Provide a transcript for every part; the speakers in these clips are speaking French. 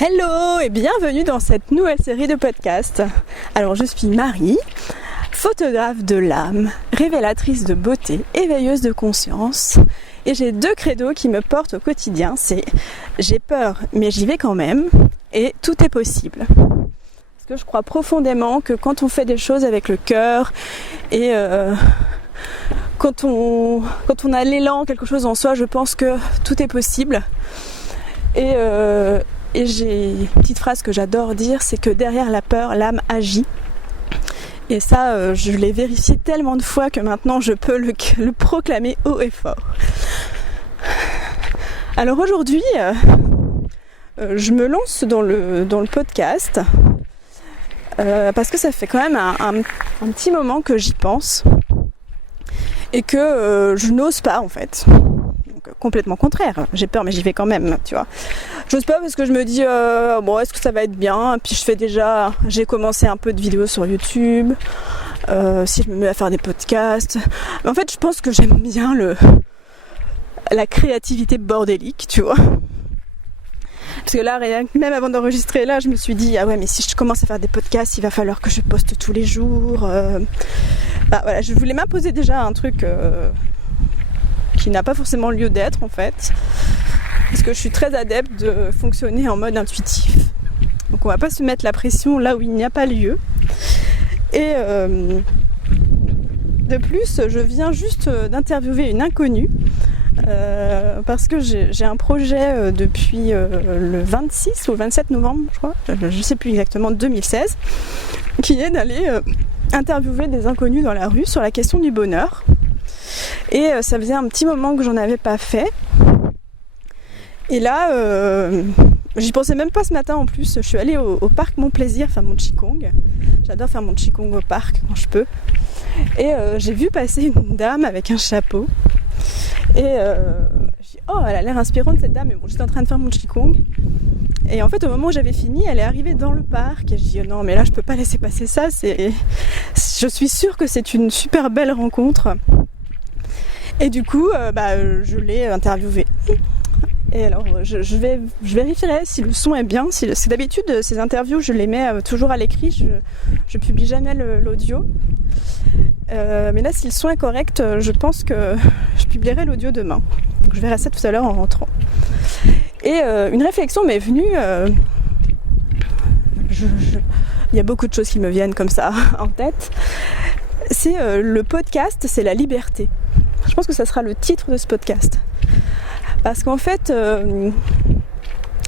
Hello et bienvenue dans cette nouvelle série de podcasts. Alors je suis Marie, photographe de l'âme, révélatrice de beauté, éveilleuse de conscience. Et j'ai deux credos qui me portent au quotidien, c'est j'ai peur mais j'y vais quand même et tout est possible. Parce que je crois profondément que quand on fait des choses avec le cœur et quand on a l'élan, quelque chose en soi, je pense que tout est possible. Et j'ai une petite phrase que j'adore dire, c'est que derrière la peur, l'âme agit. Et ça, je l'ai vérifié tellement de fois que maintenant je peux le proclamer haut et fort. Alors aujourd'hui, je me lance dans le podcast parce que ça fait quand même un petit moment que j'y pense et que je n'ose pas en fait. Complètement contraire, j'ai peur mais j'y vais quand même, tu vois. J'ose pas parce que je me dis bon, est-ce que ça va être bien, puis j'ai commencé un peu de vidéos sur YouTube, si je me mets à faire des podcasts, mais en fait je pense que j'aime bien la créativité bordélique, tu vois. Parce que là, même avant d'enregistrer là, je me suis dit ah ouais, mais si je commence à faire des podcasts, il va falloir que je poste tous les jours. Voilà, je voulais m'imposer déjà un truc qui n'a pas forcément lieu d'être en fait, parce que je suis très adepte de fonctionner en mode intuitif, donc on va pas se mettre la pression là où il n'y a pas lieu. Et de plus, je viens juste d'interviewer une inconnue parce que j'ai un projet depuis le 26 ou le 27 novembre je crois, je sais plus exactement, 2016, qui est d'aller interviewer des inconnus dans la rue sur la question du bonheur. Et ça faisait un petit moment que j'en avais pas fait. Et là, j'y pensais même pas ce matin en plus. Je suis allée au parc Mon Plaisir faire mon qigong. J'adore faire mon qigong au parc quand je peux. Et j'ai vu passer une dame avec un chapeau. Et j'ai dit, oh, elle a l'air inspirante cette dame. Mais bon, j'étais en train de faire mon qigong. Et en fait, au moment où j'avais fini, elle est arrivée dans le parc. Et je dis, non, mais là, je peux pas laisser passer ça. Je suis sûre que c'est une super belle rencontre. Et du coup, je l'ai interviewée. Et alors, je vérifierai si le son est bien. C'est d'habitude, ces interviews, je les mets toujours à l'écrit. Je publie jamais l'audio. Mais là, si le son est correct, je pense que je publierai l'audio demain. Donc, je verrai ça tout à l'heure en rentrant. Et une réflexion m'est venue. Il y a beaucoup de choses qui me viennent comme ça en tête. C'est le podcast, c'est la liberté. Je pense que ça sera le titre de ce podcast. Parce qu'en fait,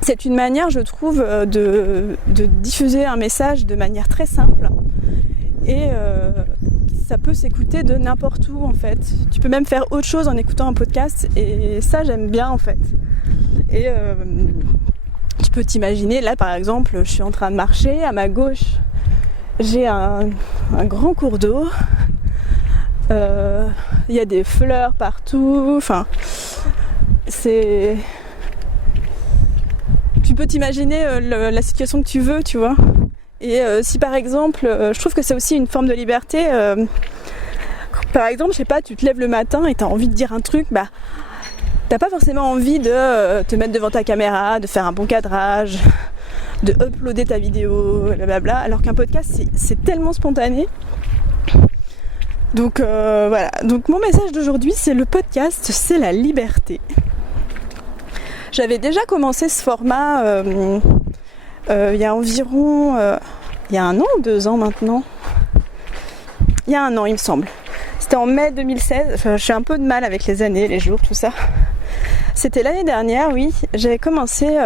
c'est une manière, je trouve, de diffuser un message de manière très simple. Et ça peut s'écouter de n'importe où, en fait. Tu peux même faire autre chose en écoutant un podcast. Et ça, j'aime bien, en fait. Et tu peux t'imaginer, là, par exemple, je suis en train de marcher. À ma gauche, j'ai un grand cours d'eau. Il y a des fleurs partout, enfin tu peux t'imaginer la situation que tu veux, tu vois. Et si par exemple, je trouve que c'est aussi une forme de liberté, par exemple, je sais pas, tu te lèves le matin et t'as envie de dire un truc, t'as pas forcément envie de te mettre devant ta caméra, de faire un bon cadrage, de uploader ta vidéo, blablabla, alors qu'un podcast c'est tellement spontané. Donc voilà, donc mon message d'aujourd'hui, c'est le podcast, c'est la liberté. J'avais déjà commencé ce format il y a environ il y a 1 an ou 2 ans maintenant. Il y a 1 an, il me semble. C'était en mai 2016, je suis un peu de mal avec les années, les jours, tout ça. C'était l'année dernière, oui, j'avais commencé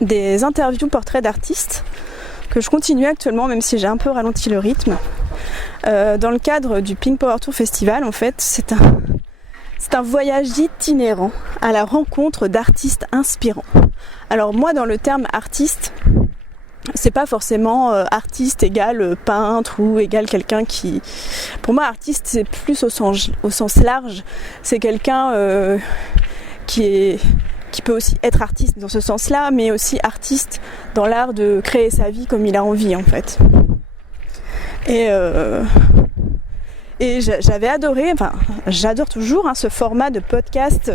des interviews portraits d'artistes que je continue actuellement, même si j'ai un peu ralenti le rythme. Dans le cadre du Pink Power Tour Festival, en fait, c'est un voyage itinérant à la rencontre d'artistes inspirants. Alors moi, dans le terme artiste, c'est pas forcément artiste égale peintre ou égale quelqu'un qui... Pour moi, artiste, c'est plus au sens large. C'est quelqu'un qui peut aussi être artiste dans ce sens-là, mais aussi artiste dans l'art de créer sa vie comme il a envie, en fait. Et j'avais adoré, enfin j'adore toujours ce format de podcast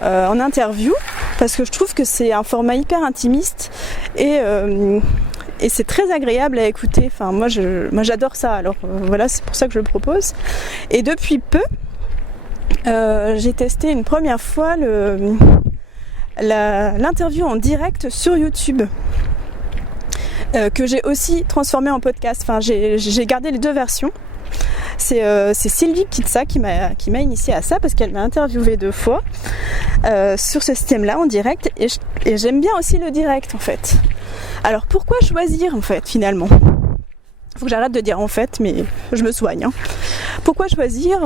en interview. parce que je trouve que c'est un format hyper intimiste et c'est très agréable à écouter. Enfin, moi j'adore ça, alors voilà, c'est pour ça que je le propose. Et depuis peu, j'ai testé une première fois l'interview en direct sur YouTube, que j'ai aussi transformé en podcast. Enfin, j'ai gardé les deux versions. C'est Sylvie Ptitsa qui m'a initiée à ça, parce qu'elle m'a interviewé 2 fois sur ce système-là en direct, et j'aime bien aussi le direct en fait. Alors pourquoi choisir en fait finalement ? Faut que j'arrête de dire en fait, mais je me soigne. Hein. Pourquoi choisir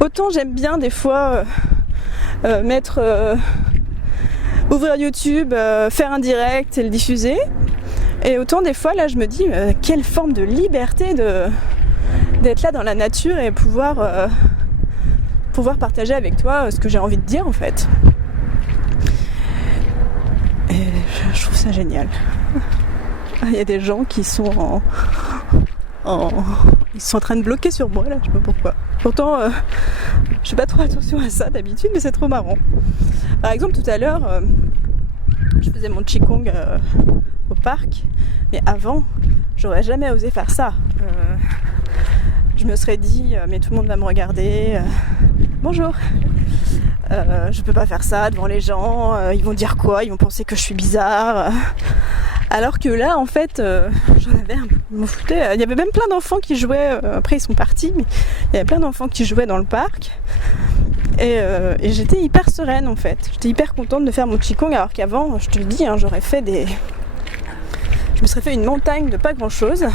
autant j'aime bien des fois ouvrir YouTube, faire un direct et le diffuser, et autant des fois là je me dis quelle forme de liberté d'être là dans la nature et pouvoir partager avec toi ce que j'ai envie de dire en fait. Et je trouve ça génial. Il y a des gens qui sont ils sont en train de bloquer sur moi là, je sais pas pourquoi. Pourtant je fais pas trop attention à ça d'habitude, mais c'est trop marrant. Par exemple tout à l'heure je faisais mon qigong au parc, mais avant j'aurais jamais osé faire ça. Je me serais dit mais tout le monde va me regarder, bonjour, je peux pas faire ça devant les gens, ils vont dire quoi, ils vont penser que je suis bizarre. Alors que là en fait j'en avais un peu, je m'en foutais. Il y avait même plein d'enfants qui jouaient, après ils sont partis, mais il y avait plein d'enfants qui jouaient dans le parc, et j'étais hyper sereine en fait, j'étais hyper contente de faire mon qigong, alors qu'avant je te le dis hein, je me serais fait une montagne de pas grand chose.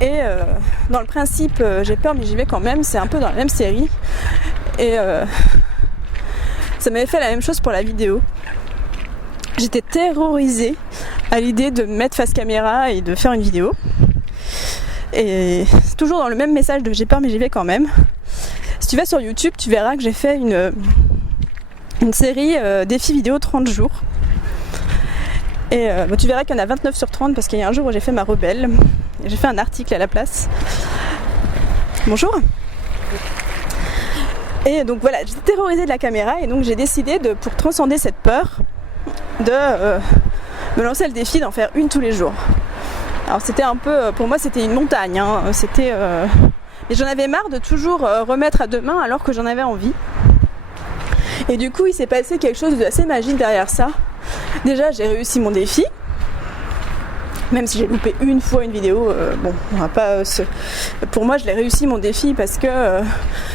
Et dans le principe, j'ai peur mais j'y vais quand même, c'est un peu dans la même série. Et ça m'avait fait la même chose pour la vidéo. J'étais terrorisée à l'idée de me mettre face caméra et de faire une vidéo. Et c'est toujours dans le même message de j'ai peur mais j'y vais quand même. Si tu vas sur YouTube, tu verras que j'ai fait une série défi vidéo 30 jours. Et tu verras qu'il y en a 29 sur 30 parce qu'il y a un jour où j'ai fait ma rebelle. Et j'ai fait un article à la place. Bonjour. Et donc voilà, j'étais terrorisée de la caméra, et donc j'ai décidé pour transcender cette peur, de me lancer le défi d'en faire une tous les jours. Alors c'était un peu, pour moi c'était une montagne, hein. Et j'en avais marre de toujours remettre à demain alors que j'en avais envie. Et du coup il s'est passé quelque chose d'assez magique derrière ça. Déjà j'ai réussi mon défi, même si j'ai loupé une fois une vidéo, bon, on va pas pour moi je l'ai réussi mon défi parce que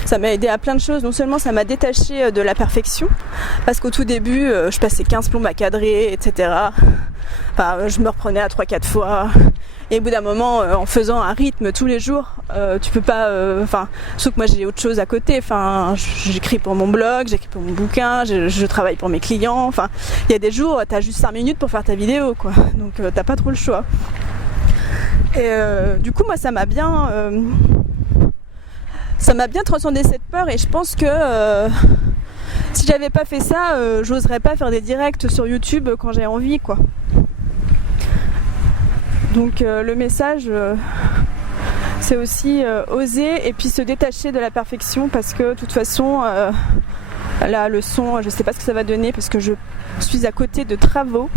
ça m'a aidé à plein de choses. Non seulement ça m'a détaché de la perfection, parce qu'au tout début je passais 15 plombes à cadrer, etc. Enfin, je me reprenais à 3-4 fois. Et au bout d'un moment, en faisant un rythme tous les jours, tu peux pas... sauf que moi j'ai autre chose à côté. Enfin, j'écris pour mon blog, j'écris pour mon bouquin, je travaille pour mes clients. Enfin, il y a des jours, t'as juste 5 minutes pour faire ta vidéo, quoi. Donc t'as pas trop le choix. Et du coup, moi ça m'a bien transcendé cette peur. Et je pense que si j'avais pas fait ça, j'oserais pas faire des directs sur YouTube quand j'ai envie, quoi. Donc le message, c'est aussi oser et puis se détacher de la perfection, parce que de toute façon, là le son, je sais pas ce que ça va donner parce que je suis à côté de travaux.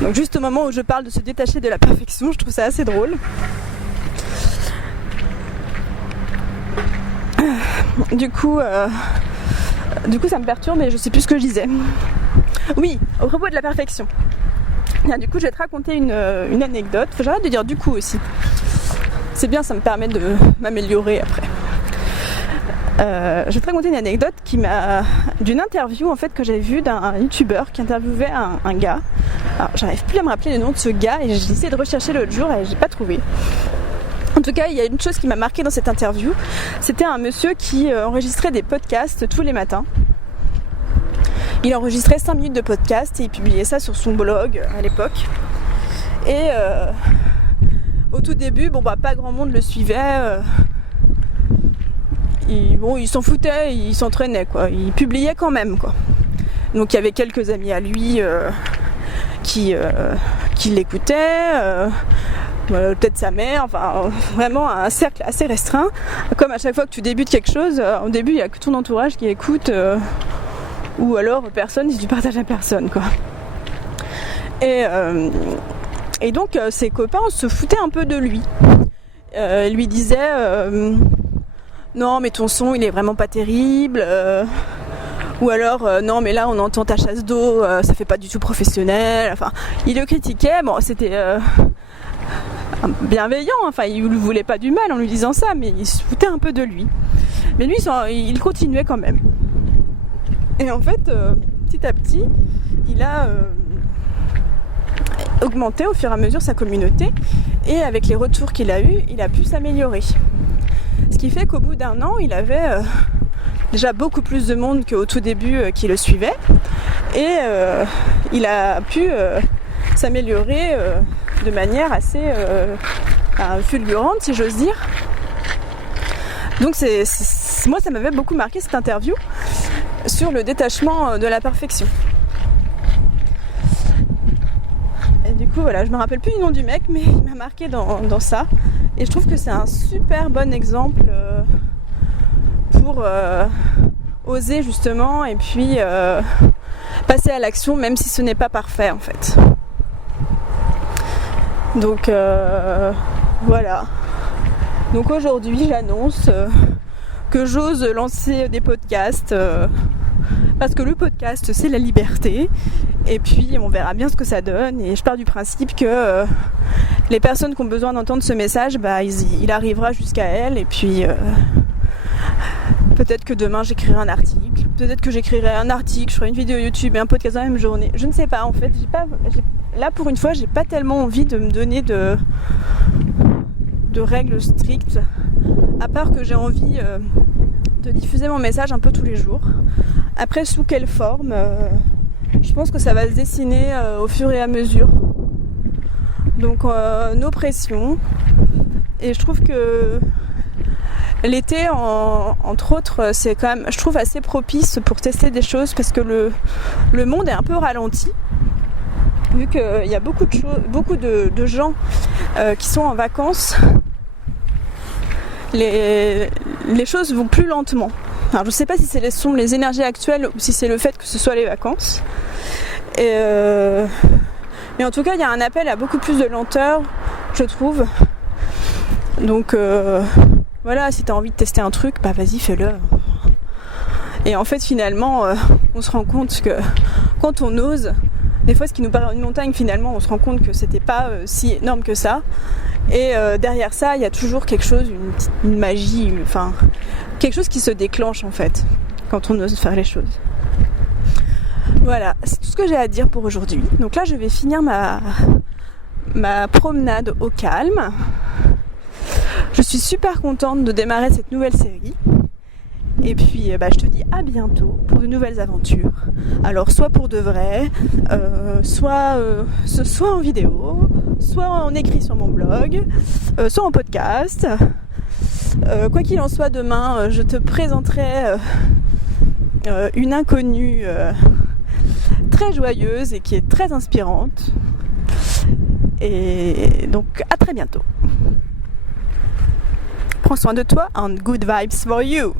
Donc juste au moment où je parle de se détacher de la perfection, je trouve ça assez drôle. Du coup ça me perturbe et je sais plus ce que je disais. Oui, au propos de la perfection. Du coup je vais te raconter une anecdote. J'arrête de dire du coup aussi. C'est bien, ça me permet de m'améliorer après. Je vais te raconter une anecdote d'une interview en fait que j'avais vue d'un youtubeur qui interviewait un gars. Alors j'arrive plus à me rappeler le nom de ce gars et j'ai essayé de rechercher l'autre jour et j'ai pas trouvé. En tout cas, il y a une chose qui m'a marquée dans cette interview. C'était un monsieur qui enregistrait des podcasts tous les matins. Il enregistrait 5 minutes de podcast et il publiait ça sur son blog à l'époque. Et au tout début, pas grand monde le suivait. Il s'en foutait, il s'entraînait, quoi. Il publiait quand même, quoi. Donc il y avait quelques amis à lui qui l'écoutaient. peut-être sa mère, enfin vraiment un cercle assez restreint. Comme à chaque fois que tu débutes quelque chose, au début il n'y a que ton entourage qui écoute, ou alors personne si tu partages à personne, quoi. Et donc ses copains se foutaient un peu de lui. Ils lui disaient non mais ton son il est vraiment pas terrible, ou alors non mais là on entend ta chasse d'eau, ça fait pas du tout professionnel. Enfin, il le critiquait, bon c'était bienveillant, enfin il ne voulait pas du mal en lui disant ça, mais il se foutait un peu de lui. Mais lui il continuait quand même. Et en fait petit à petit il a augmenté au fur et à mesure sa communauté, et avec les retours qu'il a eus, il a pu s'améliorer. Ce qui fait qu'au bout d'un an, il avait déjà beaucoup plus de monde qu'au tout début qui le suivait, et il a pu s'améliorer de manière assez fulgurante, si j'ose dire. Donc moi ça m'avait beaucoup marqué cette interview sur le détachement de la perfection. Et du coup voilà, je me rappelle plus du nom du mec, mais il m'a marqué dans ça. Et je trouve que c'est un super bon exemple pour oser justement, et puis passer à l'action même si ce n'est pas parfait en fait. Donc voilà. Donc aujourd'hui j'annonce que j'ose lancer des podcasts, parce que le podcast c'est la liberté, et puis on verra bien ce que ça donne. Et je pars du principe que les personnes qui ont besoin d'entendre ce message, il arrivera jusqu'à elles, et puis peut-être que demain j'écrirai un article, peut-être que j'écrirai un article, je ferai une vidéo YouTube et un podcast dans la même journée, je ne sais pas en fait. Là pour une fois j'ai pas tellement envie de me donner de règles strictes, à part que j'ai envie de diffuser mon message un peu tous les jours. Après sous quelle forme, je pense que ça va se dessiner au fur et à mesure. Donc nos pressions. Et je trouve que l'été entre autres c'est quand même, je trouve, assez propice pour tester des choses, parce que le monde est un peu ralenti, vu qu'il y a beaucoup de gens qui sont en vacances. Les choses vont plus lentement. Alors je sais pas si ce sont les énergies actuelles ou si c'est le fait que ce soit les vacances. Mais en tout cas il y a un appel à beaucoup plus de lenteur, je trouve. Donc voilà, si tu as envie de tester un truc, vas-y, fais-le. Et en fait finalement on se rend compte que quand on ose, des fois ce qui nous paraît une montagne, finalement on se rend compte que c'était pas si énorme que ça. Et derrière ça il y a toujours quelque chose, une magie, enfin quelque chose qui se déclenche en fait quand on ose faire les choses. Voilà, c'est tout ce que j'ai à dire pour aujourd'hui. Donc là je vais finir ma promenade au calme. Je suis super contente de démarrer cette nouvelle série. Et puis je te dis à bientôt pour de nouvelles aventures. Alors soit pour de vrai, soit en vidéo, soit en écrit sur mon blog, soit en podcast. Quoi qu'il en soit, demain je te présenterai une inconnue très joyeuse et qui est très inspirante. Et donc à très bientôt. Prends soin de toi and good vibes for you.